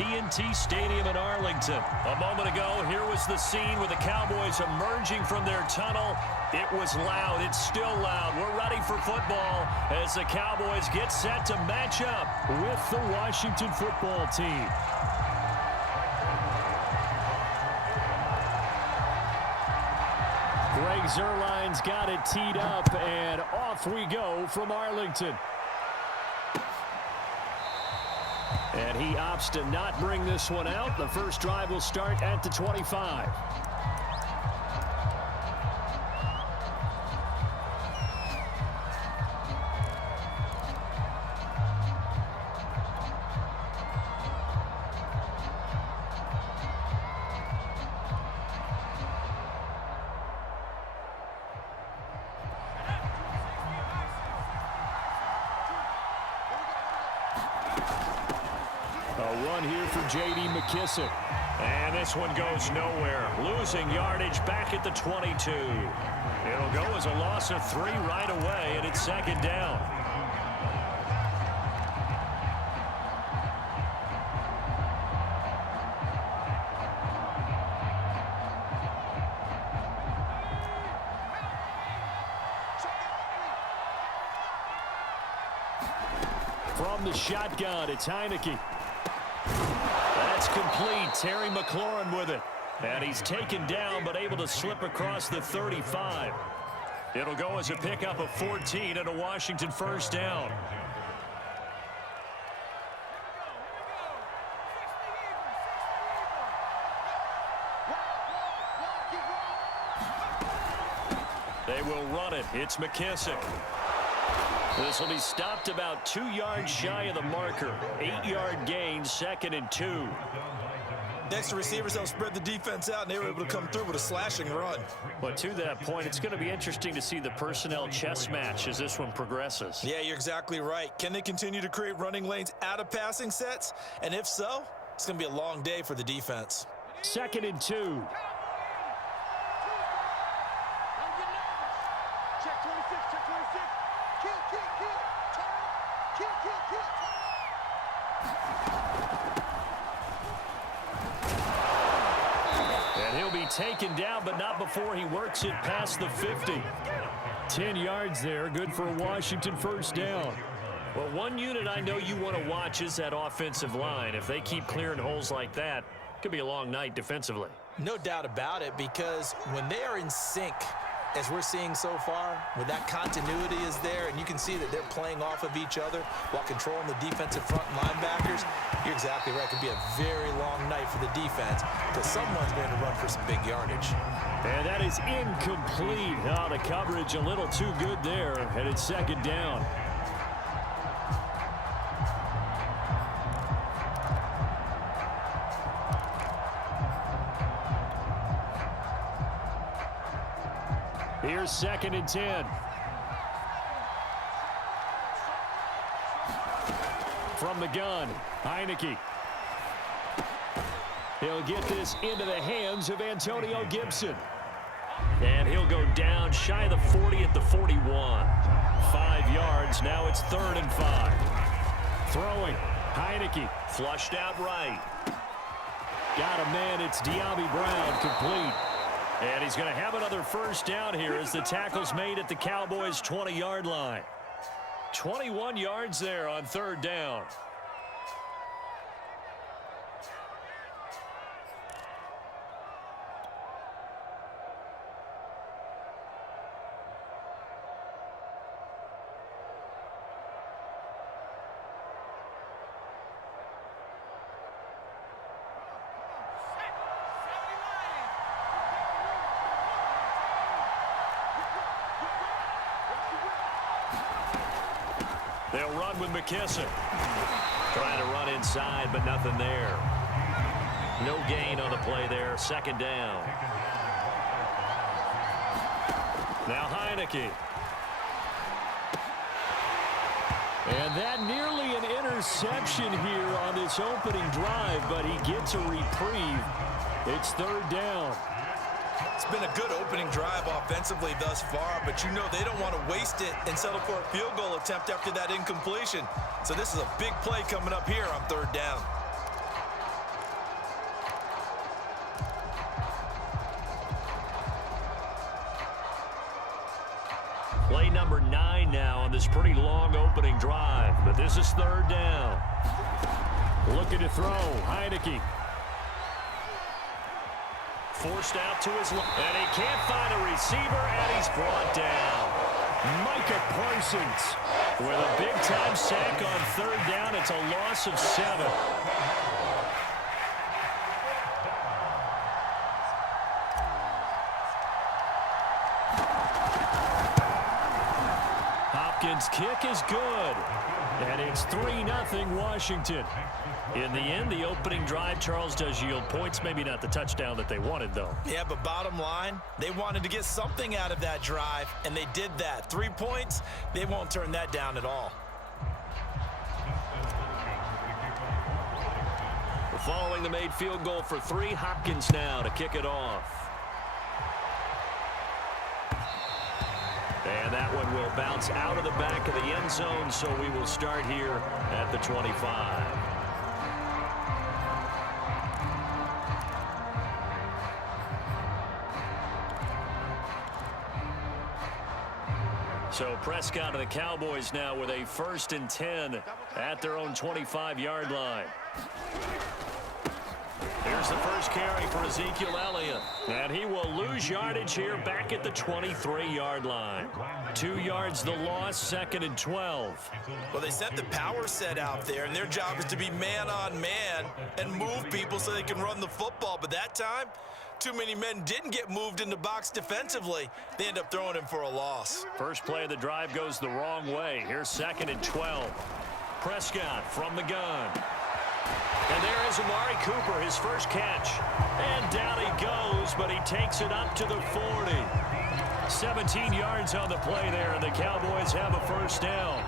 TNT Stadium in Arlington. A moment ago, here was the scene with the Cowboys emerging from their tunnel. It was loud. It's still loud. We're ready for football as the Cowboys get set to match up with the Washington football team. Greg Zuerlein's got it teed up, and off we go from Arlington. And he opts to not bring this one out. The first drive will start at the 25. A run here for J.D. McKissick. And this one goes nowhere. Losing yardage back at the 22. It'll go as a loss of 3 right away, and it's second down. From the shotgun, it's Heineke. That's complete. Terry McLaurin with it. And he's taken down but able to slip across the 35. It'll go as a pickup of 14 and a Washington first down. They will run it. It's McKissick. This will be stopped about 2 yards shy of the marker. 8-yard gain, 2nd and 2. Next, the receivers helped spread the defense out, and they were able to come through with a slashing run. But to that point, it's going to be interesting to see the personnel chess match as this one progresses. Yeah, you're exactly right. Can they continue to create running lanes out of passing sets? And if so, it's going to be a long day for the defense. 2nd and 2. And he'll be taken down, but not before he works it past the 50. 10 yards there, good for a Washington first down. Well, one unit I know you want to watch is that offensive line. If they keep clearing holes like that, it could be a long night defensively. No doubt about it, because when they are in sync, as we're seeing so far, when that continuity is there and you can see that they're playing off of each other while controlling the defensive front linebackers, you're exactly right. It could be a very long night for the defense because someone's going to run for some big yardage. And that is incomplete. Oh, the coverage a little too good there, and it's second down. Here's 2nd and 10. From the gun, Heineke. He'll get this into the hands of Antonio Gibson. And he'll go down shy of the 40 at the 41. 5 yards, now it's 3rd and 5. Throwing, Heineke, flushed out right. Got a man, it's De'Ami Brown, complete. And he's going to have another first down here as the tackle's made at the Cowboys' 20-yard line. 21 yards there on 3rd down. They'll run with McKissick. Trying to run inside, but nothing there. No gain on the play there. 2nd down. Now Heineke. And that nearly an interception here on this opening drive, but he gets a reprieve. It's 3rd down. It's been a good opening drive offensively thus far, but you know they don't want to waste it and settle for a field goal attempt after that incompletion. So this is a big play coming up here on 3rd down. number 9 now on this pretty long opening drive. But this is third down. Looking to throw. Heineke. Forced out to his left. And he can't find a receiver, and he's brought down. Micah Parsons with a big-time sack on third down. It's a loss of 7. Hopkins' kick is good. And it's 3-0 Washington. In the end, the opening drive, Charles, does yield points. Maybe not the touchdown that they wanted, though. Yeah, but bottom line, they wanted to get something out of that drive, and they did that. 3 points, they won't turn that down at all. Following the made field goal for 3, Hopkins now to kick it off. And that one will bounce out of the back of the end zone, so we will start here at the 25. So Prescott and the Cowboys now with a 1st and 10 at their own 25-yard line. Here's the first carry for Ezekiel Elliott. And he will lose yardage here back at the 23-yard line. 2 yards the loss, 2nd and 12. Well, they sent the power set out there, and their job is to be man-on-man and move people so they can run the football. But that time, too many men didn't get moved in the box defensively. They end up throwing him for a loss. First play of the drive goes the wrong way. Here's 2nd and 12. Prescott from the gun. And there is Amari Cooper, his first catch. And down he goes, but he takes it up to the 40. 17 yards on the play there, and the Cowboys have a first down.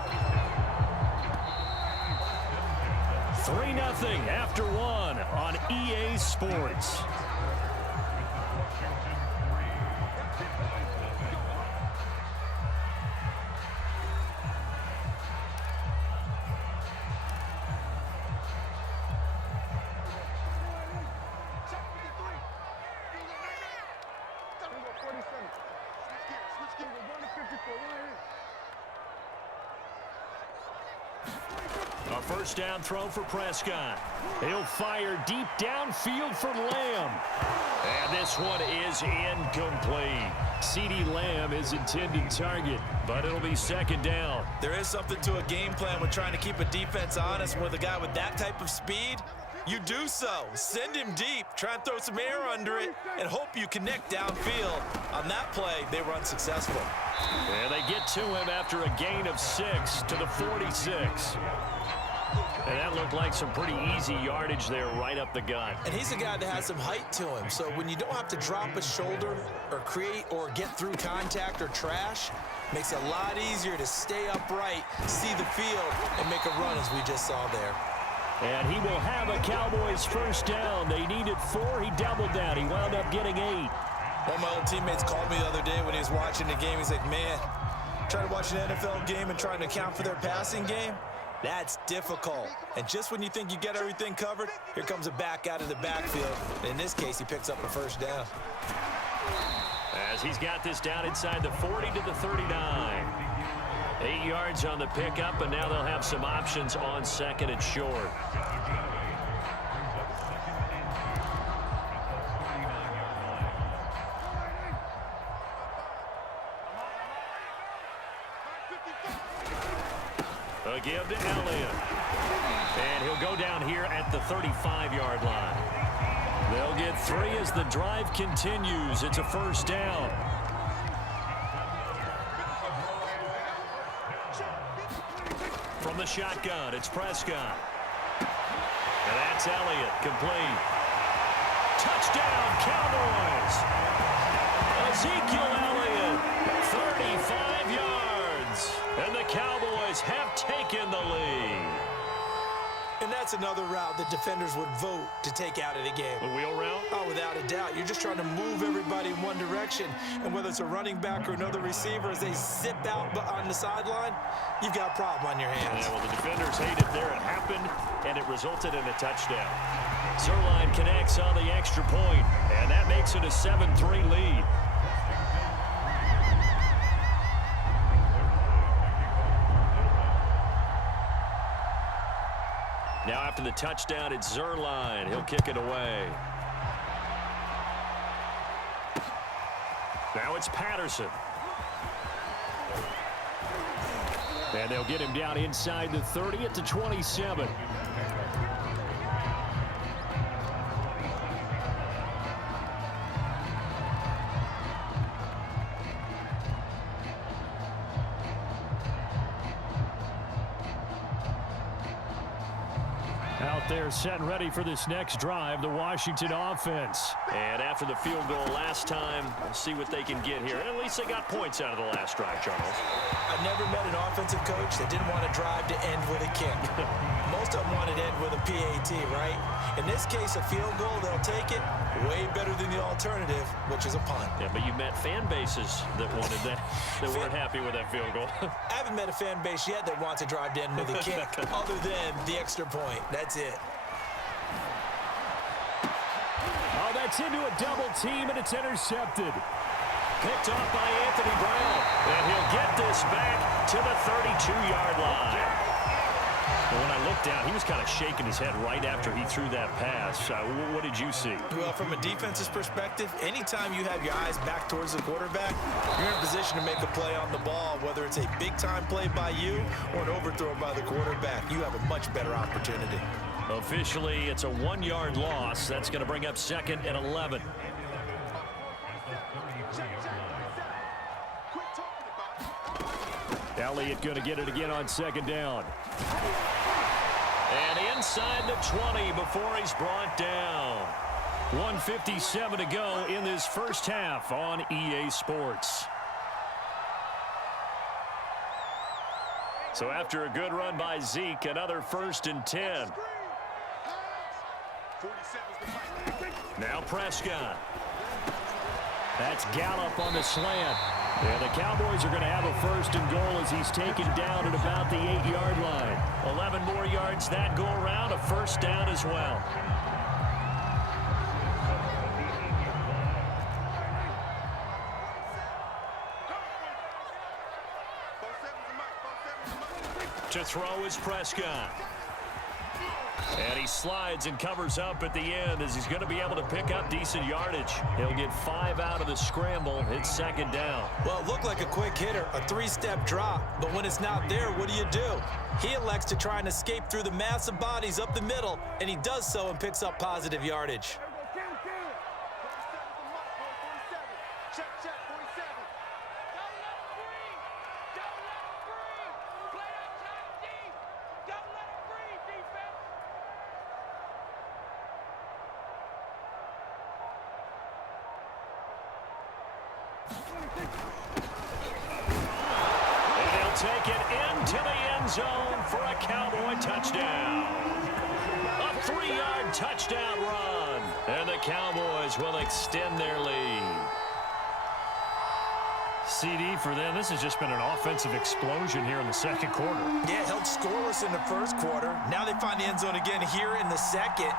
3-0 after 1 on EA Sports. A first down throw for Prescott. He'll fire deep downfield for Lamb. And this one is incomplete. CeeDee Lamb is intended target, but it'll be 2nd down. There is something to a game plan with trying to keep a defense honest. With a guy with that type of speed, you do so. Send him deep, try and throw some air under it, and hope you connect downfield. On that play, they were unsuccessful. And they get to him after a gain of 6 to the 46. And that looked like some pretty easy yardage there right up the gut. And he's a guy that has some height to him, so when you don't have to drop a shoulder or create or get through contact or trash, makes it a lot easier to stay upright, see the field, and make a run as we just saw there. And he will have a Cowboys first down. They needed 4. He doubled that. He wound up getting 8. One of my old teammates called me the other day when he was watching the game. He's like, man, trying to watch an NFL game and trying to account for their passing game, that's difficult. And just when you think you get everything covered, here comes a back out of the backfield. In this case, he picks up a first down. As he's got this down inside the 40 to the 39. 8 yards on the pickup, and now they'll have some options on 2nd and short. A give to Elliott. And he'll go down here at the 35-yard line. They'll get 3 as the drive continues. It's a first down. From the shotgun, it's Prescott. And that's Elliott, complete. Touchdown, Cowboys! Ezekiel Elliott, 35 yards. And the Cowboys have taken the lead. And that's another route that defenders would vote to take out of the game. The wheel route? Oh, without a doubt. You're just trying to move everybody in one direction. And whether it's a running back or another receiver, as they zip out on the sideline, you've got a problem on your hands. Yeah, well, the defenders hate it there. It happened, and it resulted in a touchdown. Zerline connects on the extra point, and that makes it a 7-3 lead. after the touchdown, it's Zerline. He'll kick it away. Now it's Patterson. And they'll get him down inside the 30 at the 27. Out there set and ready for this next drive, the Washington offense. And after the field goal last time, we'll see what they can get here. At least they got points out of the last drive, Charles. I've never met an offensive coach that didn't want to drive to end with a kick. Most of them wanted to end with a PAT, right? In this case, a field goal, they'll take it. Way better than the alternative, which is a punt. Yeah, but you met fan bases that wanted that, that weren't happy with that field goal. I haven't met a fan base yet that wants to drive to end with a kick, other than the extra point. That's it. Oh, that's into a double team, and it's intercepted. Picked off by Anthony Brown. And he'll get this back to the 32-yard line. Well, when I looked down, he was kind of shaking his head right after he threw that pass. What did you see? Well, from a defense's perspective, anytime you have your eyes back towards the quarterback, you're in a position to make a play on the ball, whether it's a big-time play by you or an overthrow by the quarterback. You have a much better opportunity. Officially, it's a 1-yard loss. That's going to bring up 2nd and 11. Elliott going to get it again on 2nd down. And inside the 20 before he's brought down. 1:57 to go in this first half on EA Sports. So after a good run by Zeke, another 1st and 10. Now Prescott. That's Gallup on the slant. And the Cowboys are going to have a 1st and goal as he's taken down at about the 8-yard line. 11 more yards that go around, a 1st down as well. To throw is Prescott. And he slides and covers up at the end as he's going to be able to pick up decent yardage. He'll get 5 out of the scramble. It's 2nd down. Well, it looked like a quick hitter, a 3-step drop. But when it's not there, what do? He elects to try and escape through the massive bodies up the middle, and he does so and picks up positive yardage. And he'll take it into the end zone for a Cowboy touchdown. A 3-yard touchdown run. And the Cowboys will extend their lead. CD for them. This has just been an offensive explosion here in the 2nd quarter. Yeah, held scoreless in the 1st quarter. Now they find the end zone again here in the 2nd.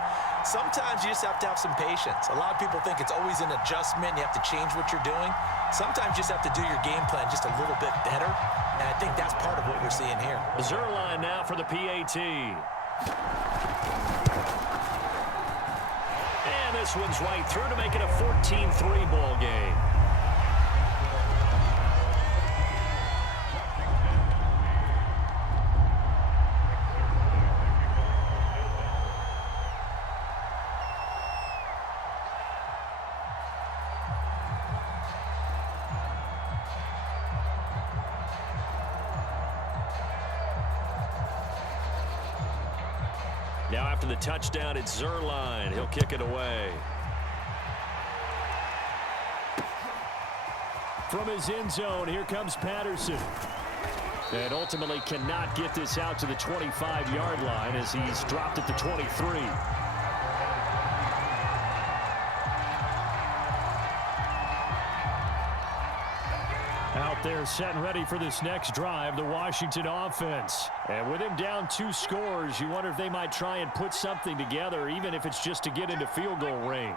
Sometimes you just have to have some patience. A lot of people think it's always an adjustment. You have to change what you're doing. Sometimes you just have to do your game plan just a little bit better. And I think that's part of what we're seeing here. Zerline now for the PAT. And this one's right through to make it a 14-3 ball game. Now after the touchdown, it's Zerline. He'll kick it away. From his end zone, here comes Patterson. And ultimately cannot get this out to the 25-yard line as he's dropped at the 23. Out there set and ready for this next drive, the Washington offense. And with him down 2 scores, you wonder if they might try and put something together, even if it's just to get into field goal range.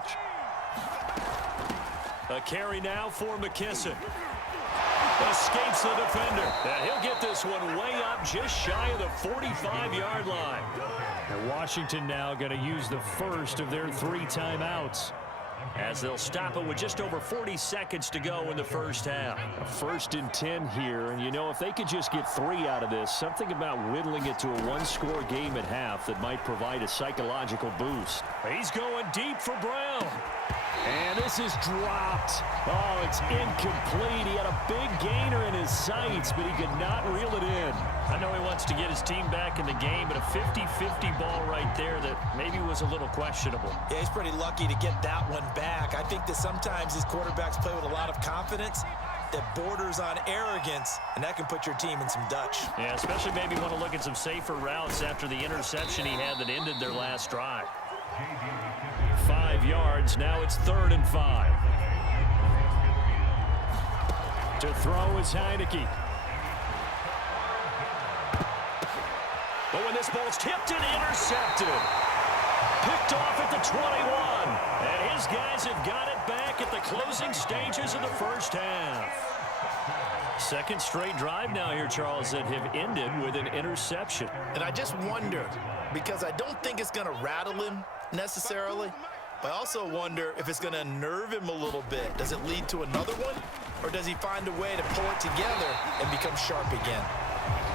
A carry now for McKisson. Escapes the defender. And he'll get this one way up just shy of the 45-yard line. And Washington now going to use the first of their 3 timeouts, as they'll stop it with just over 40 seconds to go in the first half. A 1st and 10 here, and you know, if they could just get 3 out of this, something about whittling it to a 1-score game at half that might provide a psychological boost. He's going deep for Brown. And this is dropped. Oh, it's incomplete. He had a big gainer in his sights, but he could not reel it in. I know he wants to get his team back in the game, but a 50-50 ball right there that maybe was a little questionable. Yeah, he's pretty lucky to get that one back. I think that sometimes these quarterbacks play with a lot of confidence that borders on arrogance, and that can put your team in some Dutch. Yeah, especially maybe want to look at some safer routes after the interception he had that ended their last drive. 5 yards. Now it's 3rd and 5. To throw is Heineke. But when this ball's tipped and intercepted, picked off at the 21. And his guys have got it back at the closing stages of the first half. 2nd straight drive now here, Charles, that have ended with an interception. And I just wonder, because I don't think it's going to rattle him necessarily, but I also wonder if it's going to unnerve him a little bit. Does it lead to another one, or does he find a way to pull it together and become sharp again?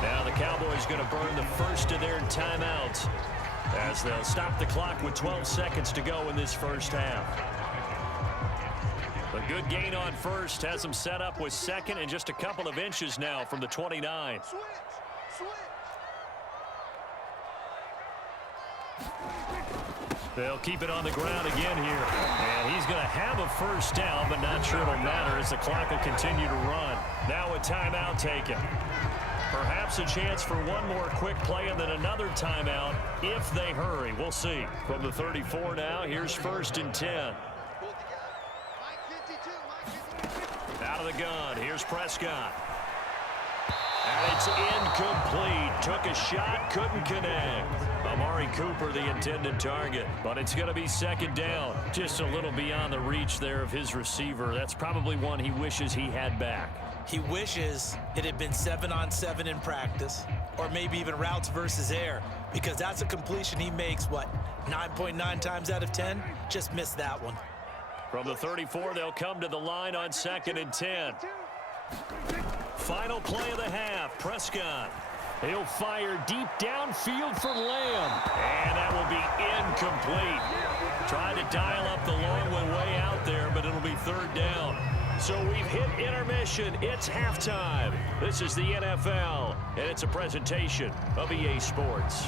Now the Cowboys going to burn the first of their timeouts as they'll stop the clock with 12 seconds to go in this first half. A good gain on first has them set up with 2nd and just a couple of inches now from the 29. They'll keep it on the ground again here. And he's going to have a first down, but not sure it'll matter as the clock will continue to run. Now a timeout taken. Perhaps a chance for one more quick play and then another timeout if they hurry. We'll see. From the 34 now, here's 1st and 10. Out of the gun, here's Prescott. And it's incomplete. Took a shot, couldn't connect. Amari Cooper, the intended target. But it's going to be 2nd down. Just a little beyond the reach there of his receiver. That's probably one he wishes he had back. He wishes it had been 7-on-7 in practice, or maybe even routes versus air, because that's a completion he makes, 9.9 times out of 10? Just missed that one. From the 34, they'll come to the line on 2nd and 10. Final play of the half, Prescott. He'll fire deep downfield for Lamb. And that will be incomplete. Tried to dial up the long one way out there, but it'll be 3rd down. So we've hit intermission. It's halftime. This is the NFL, and it's a presentation of EA Sports.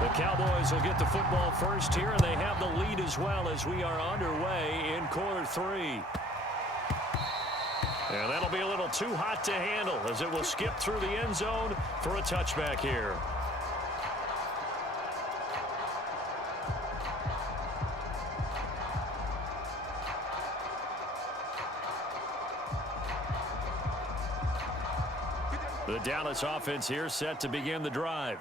The Cowboys will get the football first here, and they have the lead as well as we are underway in quarter 3. And that'll be a little too hot to handle as it will skip through the end zone for a touchback here. The Dallas offense here set to begin the drive.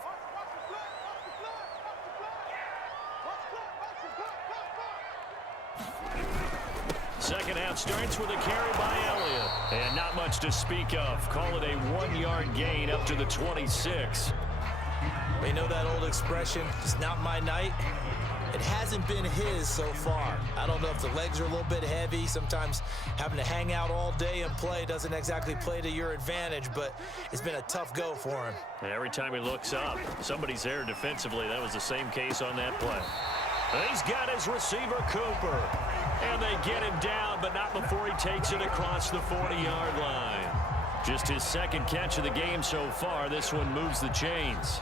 Second half starts with a carry by Elliott. And not much to speak of. Call it a 1-yard gain up to the 26. You know that old expression, it's not my night? It hasn't been his so far. I don't know if the legs are a little bit heavy. Sometimes having to hang out all day and play doesn't exactly play to your advantage, but it's been a tough go for him. And every time he looks up, somebody's there defensively. That was the same case on that play. He's got his receiver, Cooper. And they get him down, but not before he takes it across the 40-yard line. Just his 2nd catch of the game so far. This one moves the chains.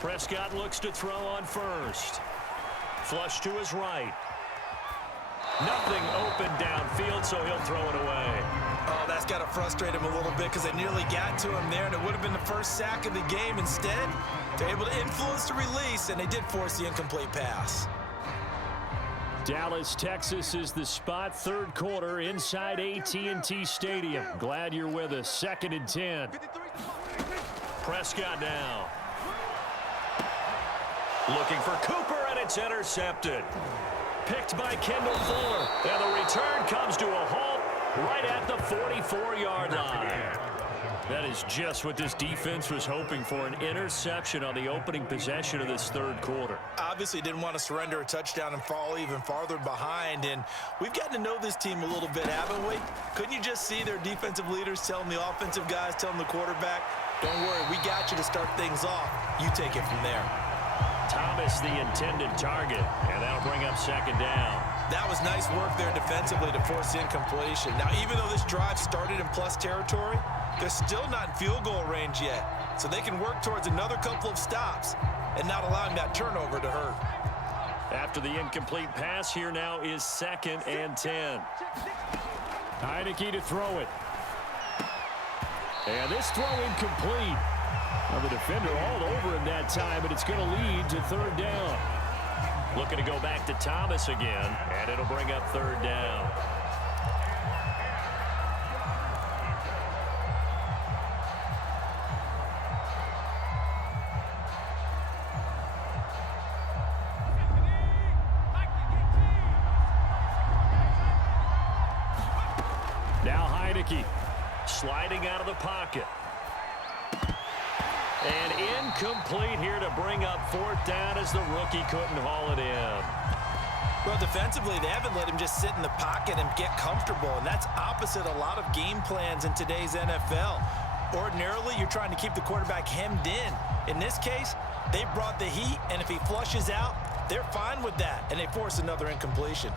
Prescott looks to throw on first. Flush to his right. Nothing open downfield, so he'll throw it away. Oh, that's got to frustrate him a little bit because they nearly got to him there, and it would have been the first sack of the game. Instead, they're able to influence the release, and they did force the incomplete pass. Dallas, Texas is the spot, third quarter inside AT&T Stadium. Glad you're with us. 2nd and 10. Prescott now. Looking for Cooper, and it's intercepted. Picked by Kendall Fuller. And the return comes to a halt right at the 44-yard line. That is just what this defense was hoping for, an interception on the opening possession of this third quarter. Obviously didn't want to surrender a touchdown and fall even farther behind, and we've gotten to know this team a little bit, haven't we? Couldn't you just see their defensive leaders telling the offensive guys, telling the quarterback, don't worry, we got you to start things off. You take it from there. Thomas the intended target, and that'll bring up 2nd down. That was nice work there defensively to force the incompletion. Now, even though this drive started in plus territory, they're still not in field goal range yet. So they can work towards another couple of stops and not allowing that turnover to hurt. After the incomplete pass, here now is 2nd and 10. Heineke to throw it. And this throw incomplete. Well, the defender all over him that time, but it's going to lead to 3rd down. Looking to go back to Thomas again, and it'll bring up 3rd down. Now Heineke sliding out of the pocket. And incomplete here to bring up 4th down as the rookie couldn't haul it in. Well, defensively, they haven't let him just sit in the pocket and get comfortable, and that's opposite a lot of game plans in today's NFL. Ordinarily, you're trying to keep the quarterback hemmed in. In this case, they brought the heat, and if he flushes out, they're fine with that, and they force another incompletion.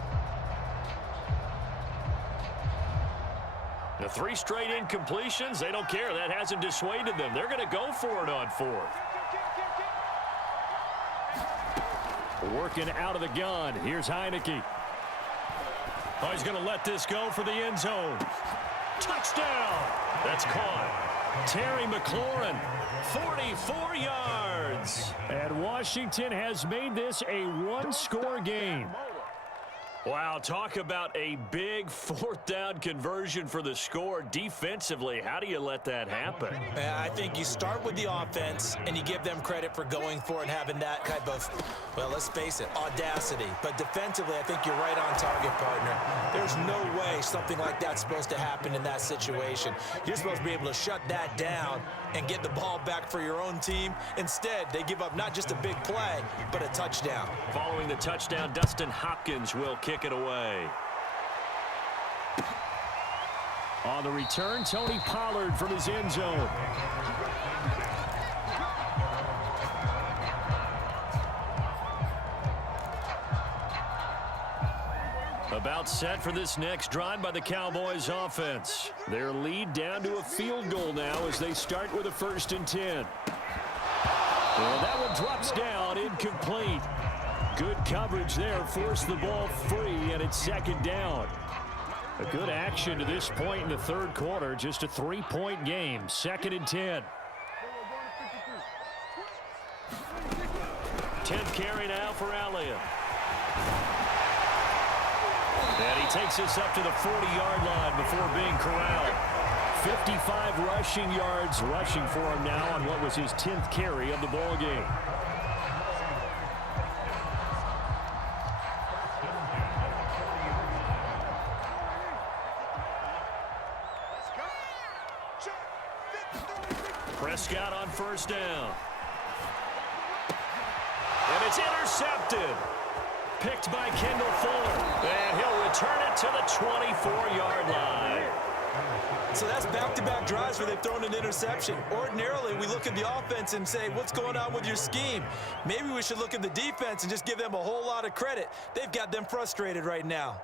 The 3 straight incompletions, they don't care. That hasn't dissuaded them. They're going to go for it on 4th. Working out of the gun. Here's Heineke. Oh, he's going to let this go for the end zone. Touchdown. That's caught. Terry McLaurin, 44 yards. And Washington has made this a one-score game. Wow, talk about a big 4th down conversion for the score. Defensively, how do you let that happen? I think you start with the offense, and you give them credit for going for it and having that type of, well, let's face it, audacity. But defensively, I think you're right on target, partner. There's no way something like that's supposed to happen in that situation. You're supposed to be able to shut that down and get the ball back for your own team. Instead, they give up not just a big play, but a touchdown. Following the touchdown, Dustin Hopkins will kick it away. On the return, Tony Pollard from his end zone. About set for this next drive by the Cowboys offense. Their lead down to a field goal now as they start with a 1st and 10. And that one drops down, incomplete. Good coverage there, forced the ball free, and it's 2nd down. A good action to this point in the third quarter, just a 3-point game, 2nd and 10. 10th carry now for Elliott. And he takes us up to the 40-yard line before being corralled. 55 rushing yards rushing for him now on what was his 10th carry of the ball game. Prescott on 1st down. And it's intercepted. Picked by Kendall Fuller. And he'll return it to the 24-yard line. So that's back-to-back drives where they've thrown an interception. Ordinarily, we look at the offense and say, what's going on with your scheme? Maybe we should look at the defense and just give them a whole lot of credit. They've got them frustrated right now.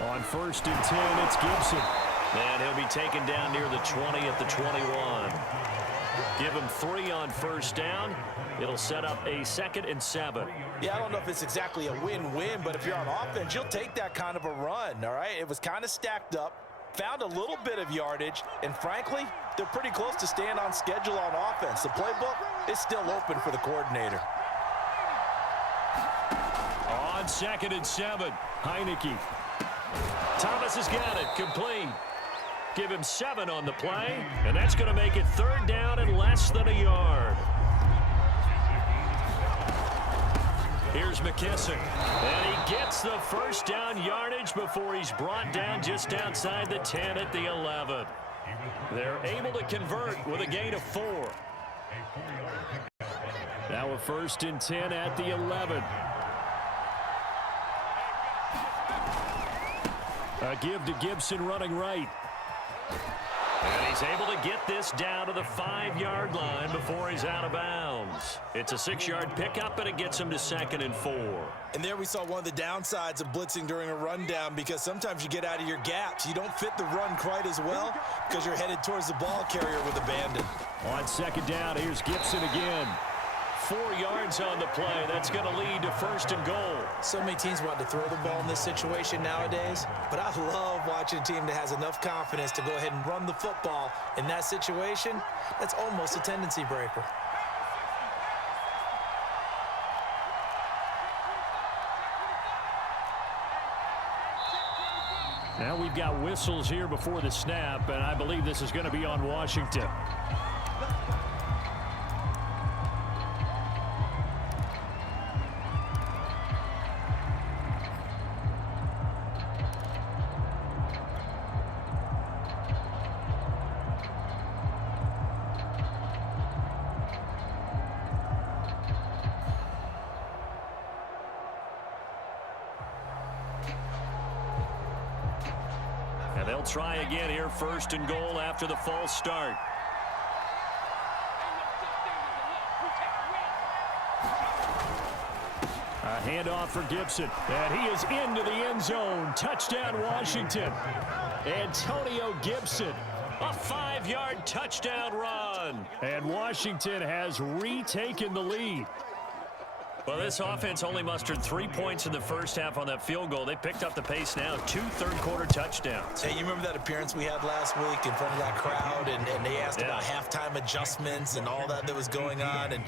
On 1st and 10, it's Gibson. And he'll be taken down near the 20 at the 21. Give him 3 on first down. It'll set up a 2nd and 7. Yeah, I don't know if it's exactly a win-win, but if you're on offense, you'll take that kind of a run, all right? It was kind of stacked up, found a little bit of yardage, and frankly, they're pretty close to staying on schedule on offense. The playbook is still open for the coordinator. On 2nd and 7, Heineke. Thomas has got it, complete. Give him 7 on the play, and that's going to make it 3rd down and less than a yard. Here's McKissick, and he gets the first down yardage before he's brought down just outside the 10 at the 11. They're able to convert with a gain of 4. Now a 1st and 10 at the 11. A give to Gibson running right. And he's able to get this down to the 5-yard line before he's out of bounds. It's a 6-yard pickup, and it gets him to 2nd and 4. And there we saw one of the downsides of blitzing during a rundown, because sometimes you get out of your gaps. You don't fit the run quite as well because you're headed towards the ball carrier with abandon. On 2nd down, here's Gibson again. 4 yards on the play. That's going to lead to 1st and goal. So many teams want to throw the ball in this situation nowadays, but I love watching a team that has enough confidence to go ahead and run the football in that situation. That's almost a tendency breaker. Now we've got whistles here before the snap, and I believe this is going to be on Washington. And they'll try again here, 1st and goal after the false start. A handoff for Gibson, and he is into the end zone. Touchdown, Washington. Antonio Gibson, a 5-yard touchdown run. And Washington has retaken the lead. Well, this offense only mustered 3 points in the first half on that field goal. They picked up the pace now, 2 third-quarter touchdowns. Hey, you remember that appearance we had last week in front of that crowd, and they asked about halftime adjustments and all that was going on, and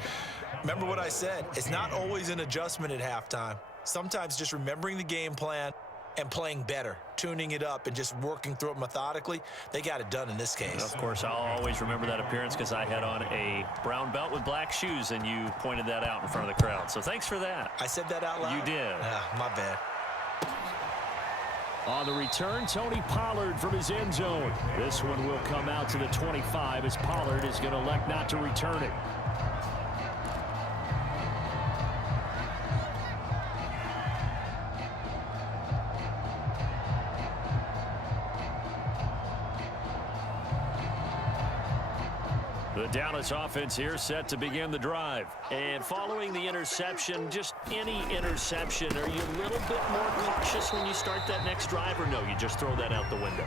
remember what I said, it's not always an adjustment at halftime. Sometimes just remembering the game plan and playing better, tuning it up and just working through it methodically. They got it done in this case. Of course, I'll always remember that appearance because I had on a brown belt with black shoes, and you pointed that out in front of the crowd. So thanks for that. I said that out loud? You did. My bad. On the return, Tony Pollard from his end zone. This one will come out to the 25 as Pollard is going to elect not to return it. The Dallas offense here set to begin the drive. And following the interception, just any interception, are you a little bit more cautious when you start that next drive, or no, you just throw that out the window?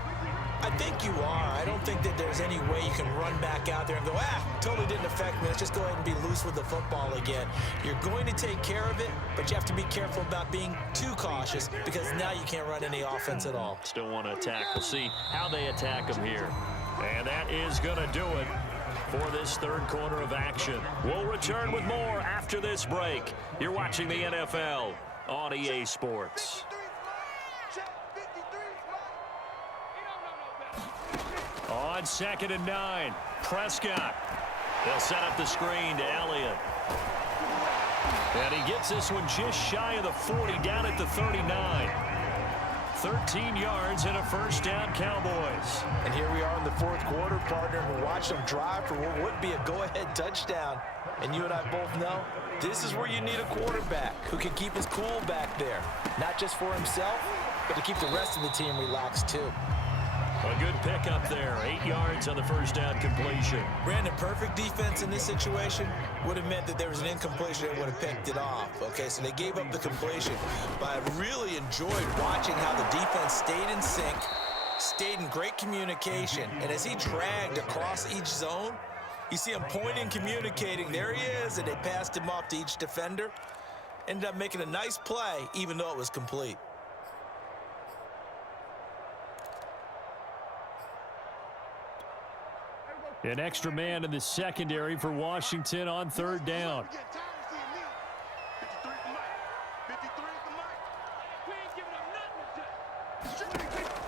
I think you are. I don't think that there's any way you can run back out there and go, totally didn't affect me. Let's just go ahead and be loose with the football again. You're going to take care of it, but you have to be careful about being too cautious because now you can't run any offense at all. Still want to attack. We'll see how they attack them here. And that is going to do it for this third quarter of action. We'll return with more after this break. You're watching the NFL on EA Sports. On 2nd and 9, Prescott. They'll set up the screen to Elliott. And he gets this one just shy of the 40, down at the 39. 13 yards and a first down, Cowboys. And here we are in the fourth quarter, partner. We'll watch them drive for what would be a go-ahead touchdown. And you and I both know this is where you need a quarterback who can keep his cool back there. Not just for himself, but to keep the rest of the team relaxed too. A good pickup there, 8 yards on the first down completion. Brandon, perfect defense in this situation would have meant that there was an incompletion that would have picked it off. Okay, so they gave up the completion. But I really enjoyed watching how the defense stayed in sync Stayed in great communication, and as he dragged across each zone, you see him pointing, communicating. There he is, and they passed him off to each defender. Ended up making a nice play, even though it was complete. An extra man in the secondary for Washington on third down.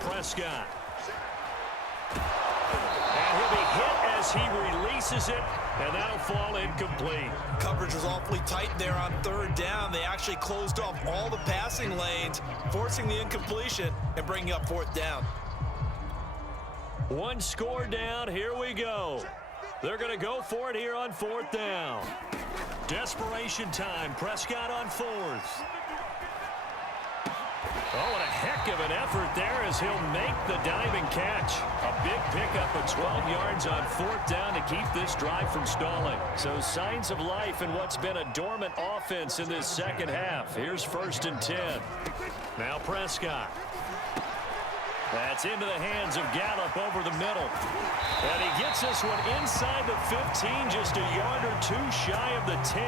Prescott. And he'll be hit as he releases it, and that'll fall incomplete. Coverage was awfully tight there on third down. They actually closed off all the passing lanes, forcing the incompletion and bringing up fourth down. One score down. Here we go. They're going to go for it here on fourth down. Desperation time. Prescott on fourth. Oh, and a heck of an effort there as he'll make the diving catch. A big pickup of 12 yards on fourth down to keep this drive from stalling. So signs of life in what's been a dormant offense in this second half. Here's 1st and 10. Now Prescott. That's into the hands of Gallup over the middle. And he gets this one inside the 15, just a yard or two shy of the 10.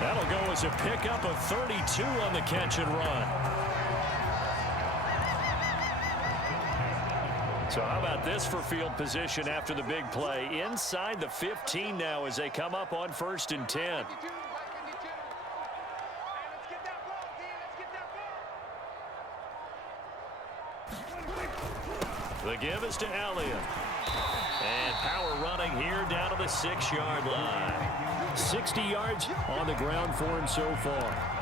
That'll go as a pickup of 32 on the catch and run. So how about this for field position after the big play? Inside the 15 now as they come up on 1st and 10. The give is to Elliott. And power running here down to the 6-yard line. 60 yards on the ground for him so far.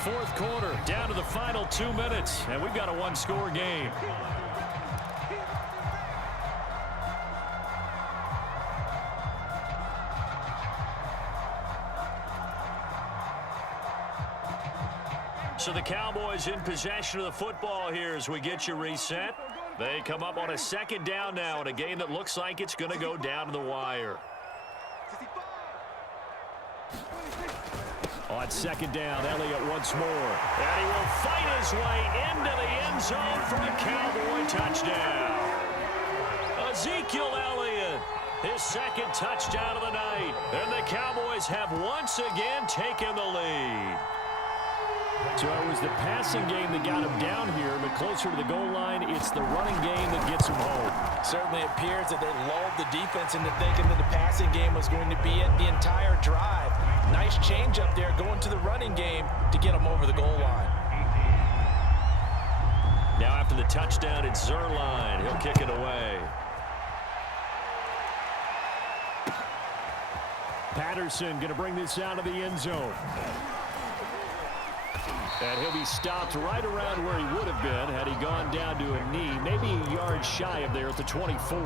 Fourth quarter, down to the final 2 minutes, and we've got a one-score game. So the Cowboys in possession of the football here as we get you reset. They come up on a 2nd down now in a game that looks like it's going to go down to the wire. On 2nd down, Elliott once more. And he will fight his way into the end zone for a Cowboy touchdown. Ezekiel Elliott, his 2nd touchdown of the night. And the Cowboys have once again taken the lead. So it was the passing game that got him down here, but closer to the goal line, it's the running game that gets him home. Certainly appears that they lulled the defense into thinking that the passing game was going to be it the entire drive. Nice change up there going to the running game to get him over the goal line. Now after the touchdown, it's Zerline. He'll kick it away. Patterson going to bring this out of the end zone. And he'll be stopped right around where he would have been had he gone down to a knee, maybe a yard shy of there at the 24.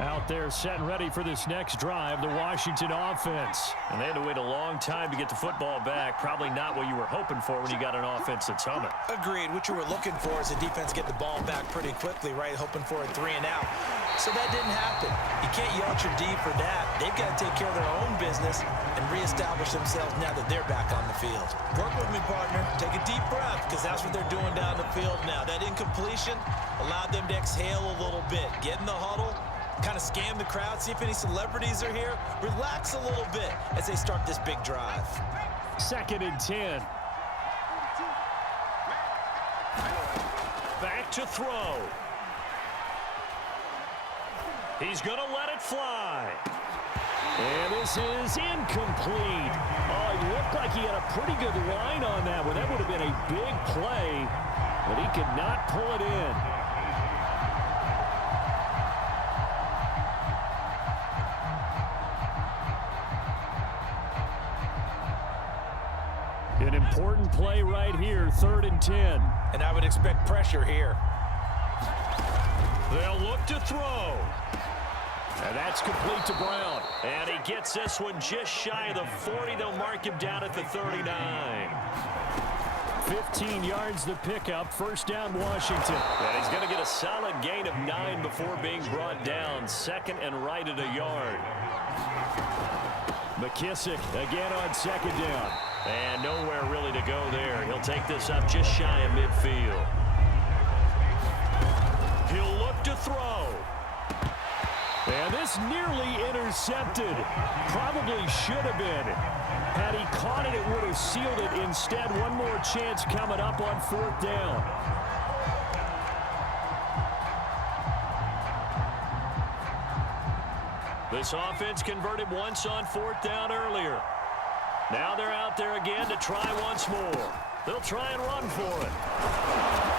Out there set and ready for this next drive, the Washington offense. And they had to wait a long time to get the football back. Probably not what you were hoping for when you got an offense that's humming. Agreed. What you were looking for is the defense get the ball back pretty quickly, right? Hoping for a 3 and out. So that didn't happen. You can't yell at your D for that. They've got to take care of their own business and reestablish themselves now that they're back on the field. Work with me, partner. Take a deep breath, because that's what they're doing down the field now. That incompletion allowed them to exhale a little bit. Get in the huddle. Kind of scan the crowd, see if any celebrities are here. Relax a little bit as they start this big drive. 2nd and 10. Back to throw. He's going to let it fly. And this is incomplete. Oh, it looked like he had a pretty good line on that one. That would have been a big play, but he could not pull it in. An important play right here, 3rd and 10. And I would expect pressure here. They'll look to throw. And that's complete to Brown. And he gets this one just shy of the 40. They'll mark him down at the 39. 15 yards the pickup. First down, Washington. And he's going to get a solid gain of 9 before being brought down. Second and right at a yard. McKissick again on second down. And nowhere really to go there. He'll take this up just shy of midfield. He'll look to throw. And this nearly intercepted. Probably should have been. Had he caught it, it would have sealed it. Instead, one more chance coming up on fourth down. This offense converted once on fourth down earlier. Now they're out there again to try once more. They'll try and run for it.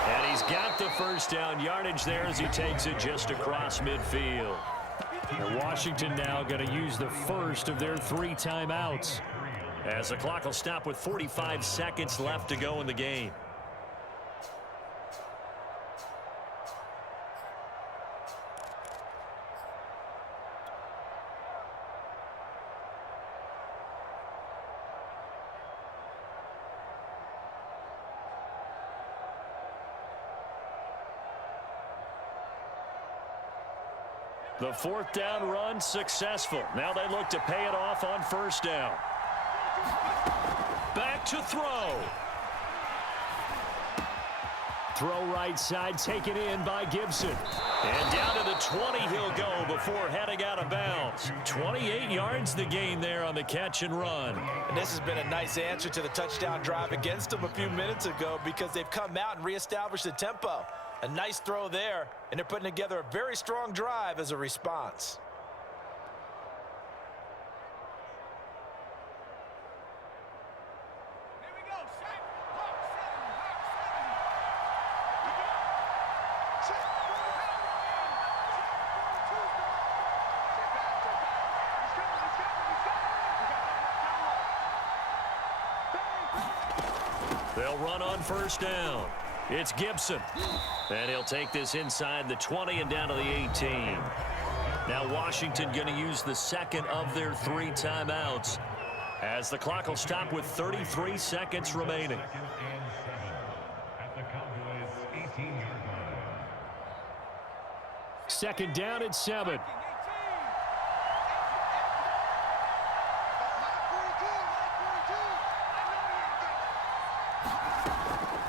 And he's got the first down yardage there as he takes it just across midfield. And Washington now going to use the first of their 3 timeouts, as the clock will stop with 45 seconds left to go in the game. The fourth down run successful. Now they look to pay it off on first down. Back to throw. Throw right side, taken in by Gibson. And down to the 20 he'll go before heading out of bounds. 28 yards the gain there on the catch and run. And this has been a nice answer to the touchdown drive against them a few minutes ago, because they've come out and reestablished the tempo. A nice throw there, and they're putting together a very strong drive as a response. They'll run on first down. It's Gibson. And he'll take this inside the 20 and down to the 18. Now Washington going to use the second of their 3 timeouts, as the clock will stop with 33 seconds remaining. Second down at 7.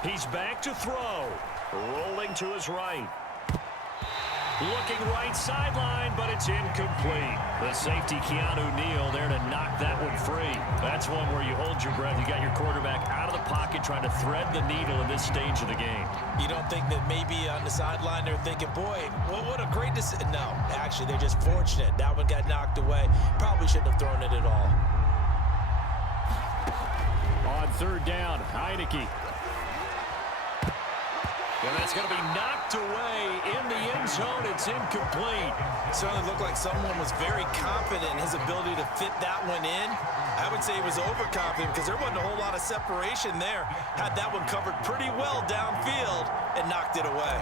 He's back to throw. Rolling to his right. Looking right sideline, but it's incomplete. The safety, Keanu Neal, there to knock that one free. That's one where you hold your breath. You got your quarterback out of the pocket trying to thread the needle in this stage of the game. You don't think that maybe on the sideline they're thinking, boy, what a great decision. No, actually, they're just fortunate. That one got knocked away. Probably shouldn't have thrown it at all. On third down, Heineke. And that's going to be knocked away in the end zone. It's incomplete. Certainly looked like someone was very confident in his ability to fit that one in. I would say he was overconfident, because there wasn't a whole lot of separation there. Had that one covered pretty well downfield and knocked it away.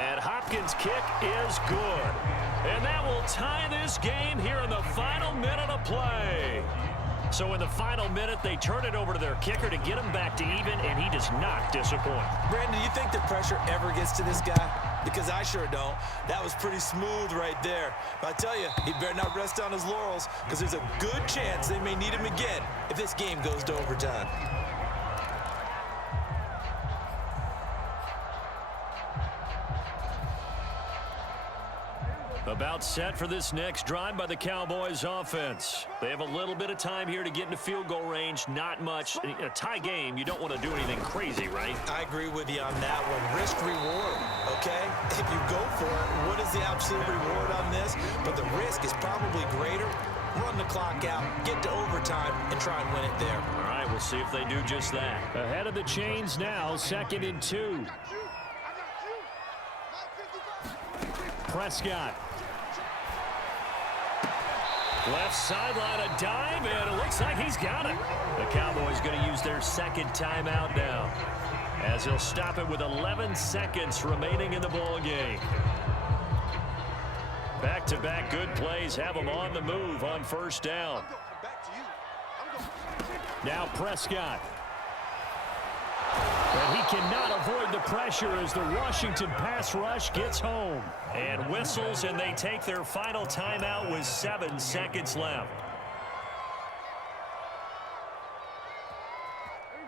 And Hopkins' kick is good. And that will tie this game here in the final minute of play. So in the final minute, they turn it over to their kicker to get him back to even, and he does not disappoint. Brandon, do you think the pressure ever gets to this guy? Because I sure don't. That was pretty smooth right there. But I tell you, he better not rest on his laurels, because there's a good chance they may need him again if this game goes to overtime. About set for this next drive by the Cowboys offense. They have a little bit of time here to get into field goal range. Not much. In a tie game, you don't want to do anything crazy, right? I agree with you on that one. Risk reward, okay? If you go for it, what is the absolute reward on this? But the risk is probably greater. Run the clock out, get to overtime, and try and win it there. All right, we'll see if they do just that. Ahead of the chains now, 2nd and 2. Prescott. Left sideline, a dive, and it looks like he's got it. The Cowboys going to use their 2nd timeout now, as he'll stop it with 11 seconds remaining in the ball game. Back-to-back good plays have them on the move on first down. Now Prescott. And he cannot avoid the pressure as the Washington pass rush gets home. And whistles, and they take their final timeout with 7 seconds left.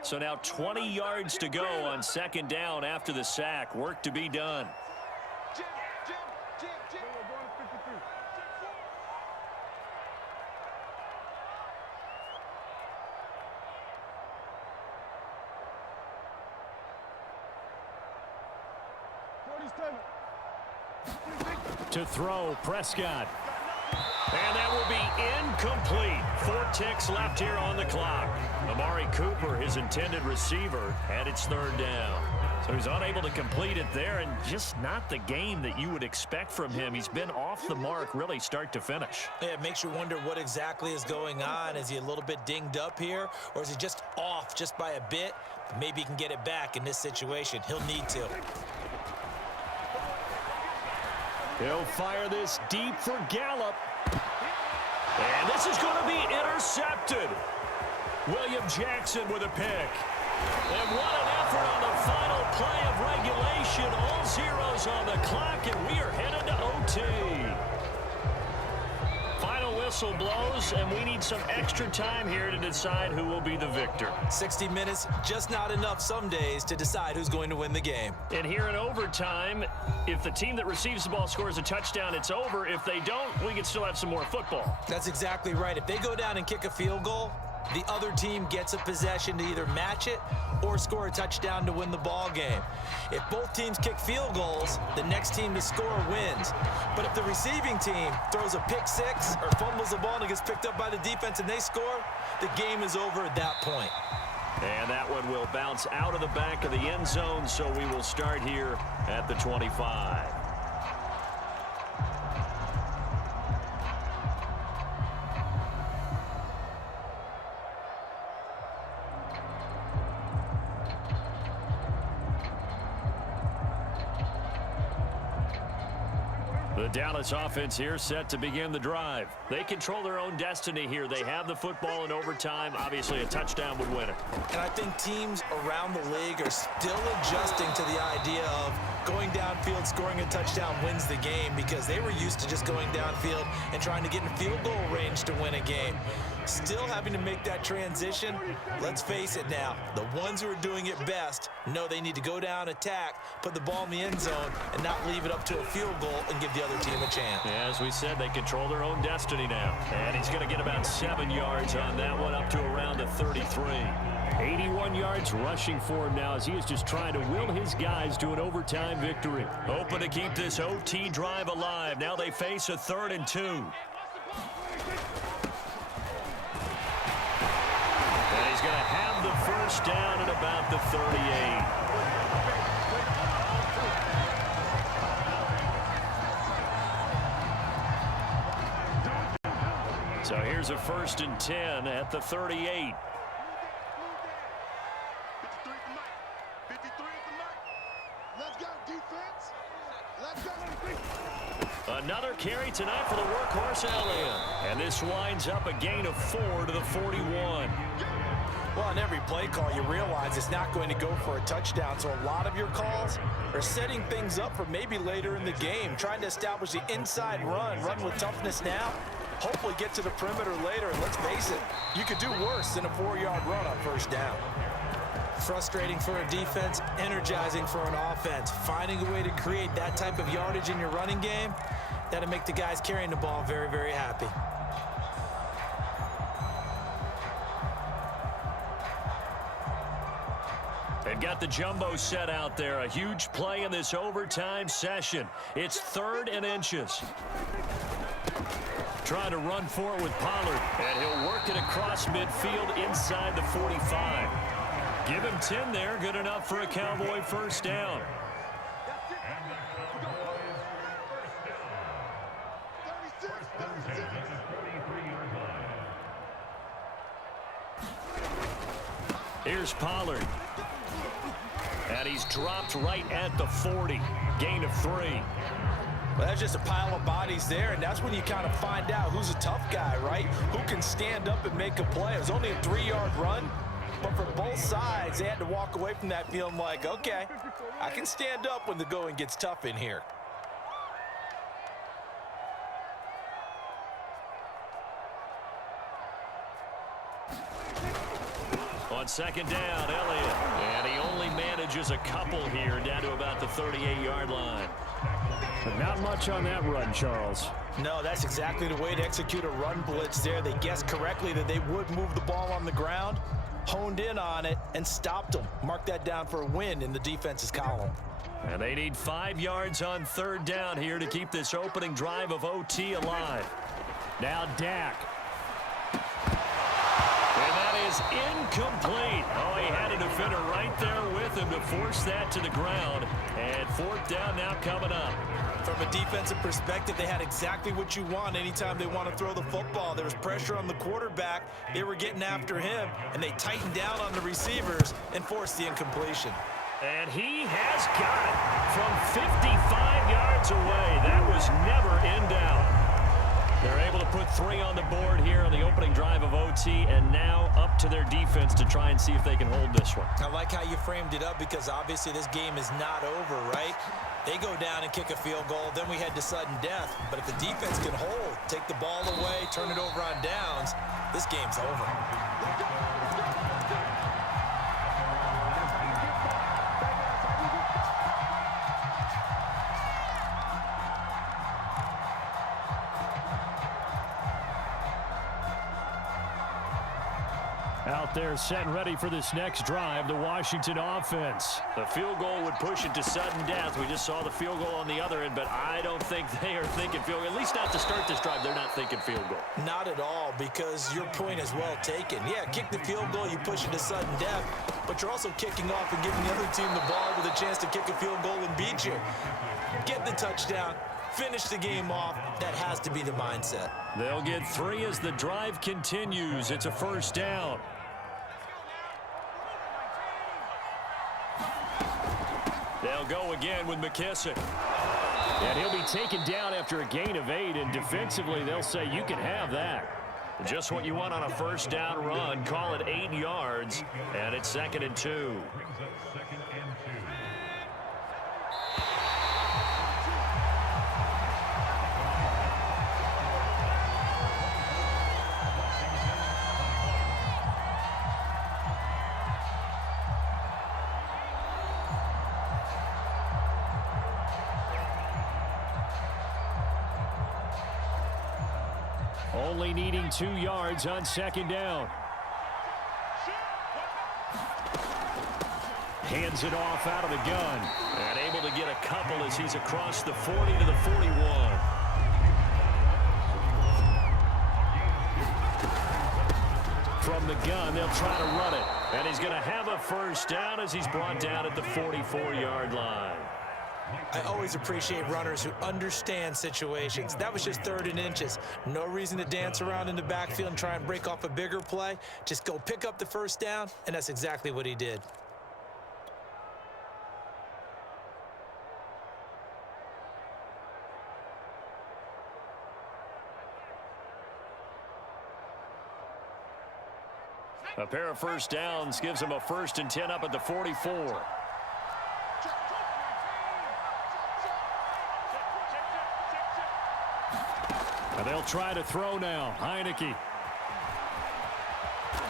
So now 20 yards to go on second down after the sack. Work to be done. To throw, Prescott. And that will be incomplete. 4 ticks left here on the clock. Amari Cooper, his intended receiver, and it's third down. So he's unable to complete it there, and just not the game that you would expect from him. He's been off the mark really start to finish. Yeah, it makes you wonder what exactly is going on. Is he a little bit dinged up here, or is he just off just by a bit? Maybe he can get it back in this situation. He'll need to. He'll fire this deep for Gallup. And this is going to be intercepted. William Jackson with a pick. And what an effort on the final play of regulation. All zeros on the clock, and we are headed to OT. Final whistle blows, and we need some extra time here to decide who will be the victor. 60 minutes, just not enough some days to decide who's going to win the game. And here in overtime, if the team that receives the ball scores a touchdown, it's over. If they don't, we can still have some more football. That's exactly right. If they go down and kick a field goal, the other team gets a possession to either match it or score a touchdown to win the ball game. If both teams kick field goals, the next team to score wins. But if the receiving team throws a pick six or fumbles the ball and it gets picked up by the defense and they score, the game is over at that point. And that one will bounce out of the back of the end zone, so we will start here at the 25. The Dallas offense here set to begin the drive. They control their own destiny here. They have the football in overtime. Obviously, a touchdown would win it. And I think teams around the league are still adjusting to the idea of going downfield, scoring a touchdown wins the game, because they were used to just going downfield and trying to get in field goal range to win a game. Still having to make that transition. Let's face it now, the ones who are doing it best know they need to go down, attack, put the ball in the end zone, and not leave it up to a field goal and give the other team a chance. Yeah, as we said, they control their own destiny now. And he's going to get about 7 yards on that one, up to around the 33. 81 yards rushing for him now as he is just trying to will his guys to an overtime victory. Hoping to keep this OT drive alive. Now they face a 3rd and 2. And he's going to have the first down at about the 38. So here's a 1st and 10 at the 38. Another carry tonight for the workhorse Elliott. And this winds up a gain of 4 to the 41. Well, on every play call, you realize it's not going to go for a touchdown. So a lot of your calls are setting things up for maybe later in the game, trying to establish the inside run with toughness now. Hopefully get to the perimeter later. And let's face it, you could do worse than a 4-yard run on first down. Frustrating for a defense, energizing for an offense. Finding a way to create that type of yardage in your running game, that'll make the guys carrying the ball very, very happy. They've got the jumbo set out there. A huge play in this overtime session. It's 3rd and inches. Trying to run for it with Pollard. And he'll work it across midfield inside the 45. Give him 10 there. Good enough for a Cowboy first down. Here's Pollard. And he's dropped right at the 40. Gain of 3. Well, that's just a pile of bodies there, and that's when you kind of find out who's a tough guy, right? Who can stand up and make a play. It was only a 3-yard run, but for both sides, they had to walk away from that feeling like, okay, I can stand up when the going gets tough in here. On second down, Elliott. And he only manages a couple here, down to about the 38-yard line. But not much on that run, Charles. No, that's exactly the way to execute a run blitz there. They guessed correctly that they would move the ball on the ground, honed in on it, and stopped them. Mark that down for a win in the defense's column. And they need 5 yards on third down here to keep this opening drive of OT alive. Now Dak. And that is incomplete. Oh, he had a defender right there with him to force that to the ground. And fourth down now coming up. From a defensive perspective, they had exactly what you want anytime they want to throw the football. There was pressure on the quarterback. They were getting after him, and they tightened down on the receivers and forced the incompletion. And he has got it from 55 yards away. That was never in doubt. They're able to put 3 on the board here on the opening drive of OT, and now up to their defense to try and see if they can hold this one. I like how you framed it up because obviously this game is not over, right? They go down and kick a field goal, then we head to sudden death. But if the defense can hold, take the ball away, turn it over on downs, this game's over. Out there set and ready for this next drive, the Washington offense. The field goal would push it to sudden death. We just saw the field goal on the other end, but I don't think they are thinking field goal. At least not to start this drive. They're not thinking field goal. Not at all, because your point is well taken. Yeah, kick the field goal, you push it to sudden death, but you're also kicking off and giving the other team the ball with a chance to kick a field goal and beat you. Get the touchdown. Finish the game off. That has to be the mindset. They'll get 3 as the drive continues. It's a first down. They'll go again with McKissick. And he'll be taken down after a gain of 8, and defensively they'll say you can have that. Just what you want on a first down run. Call it 8 yards, and it's 2nd and 2. Only needing 2 yards on second down. Hands it off out of the gun. And able to get a couple as he's across the 40 to the 41. From the gun, they'll try to run it. And he's going to have a first down as he's brought down at the 44-yard line. I always appreciate runners who understand situations. That was just 3rd and inches. No reason to dance around in the backfield and try and break off a bigger play. Just go pick up the first down, and that's exactly what he did. A pair of first downs gives him a 1st and 10 up at the 44. And they'll try to throw now. Heineke.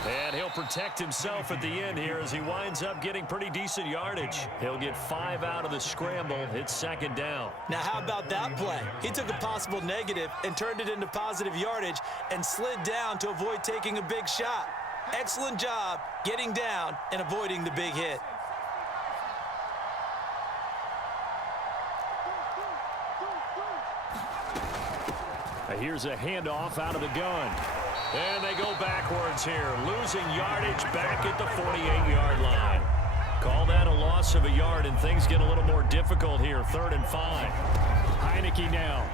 And he'll protect himself at the end here as he winds up getting pretty decent yardage. He'll get 5 out of the scramble. It's 2nd down. Now, how about that play? He took a possible negative and turned it into positive yardage and slid down to avoid taking a big shot. Excellent job getting down and avoiding the big hit. Here's a handoff out of the gun. And they go backwards here, losing yardage back at the 48-yard line. Call that a loss of a yard, and things get a little more difficult here, 3rd and 5. Heineke now.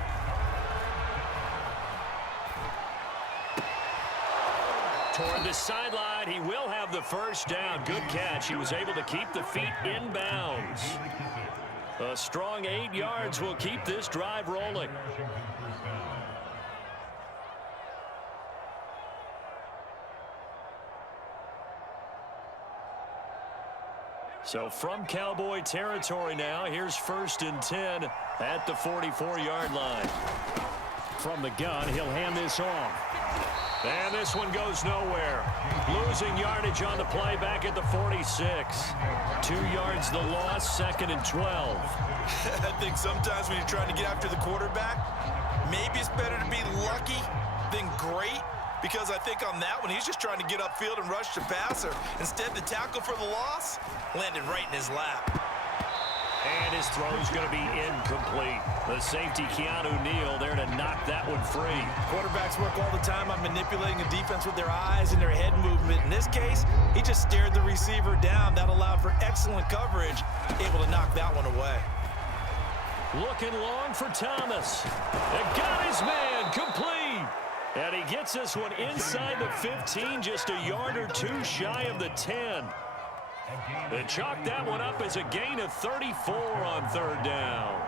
Toward the sideline, he will have the first down. Good catch. He was able to keep the feet in bounds. A strong 8 yards will keep this drive rolling. So from Cowboy territory now, here's 1st and 10 at the 44-yard line. From the gun, he'll hand this off. And this one goes nowhere. Losing yardage on the play back at the 46. 2 yards the loss, 2nd and 12. I think sometimes when you're trying to get after the quarterback, maybe it's better to be lucky than great, because I think on that one, he's just trying to get upfield and rush the passer. Instead, the tackle for the loss landed right in his lap. And his throw's going to be incomplete. The safety, Keanu Neal, there to knock that one free. Quarterbacks work all the time on manipulating a defense with their eyes and their head movement. In this case, he just stared the receiver down. That allowed for excellent coverage, able to knock that one away. Looking long for Thomas. And got his man complete. And he gets this one inside the 15, just a yard or two shy of the 10. They chalk that one up as a gain of 34 on 3rd down.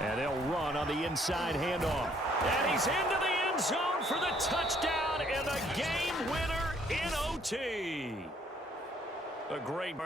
And they'll run on the inside handoff. And he's into the end zone for the touchdown and a game winner in OT. A great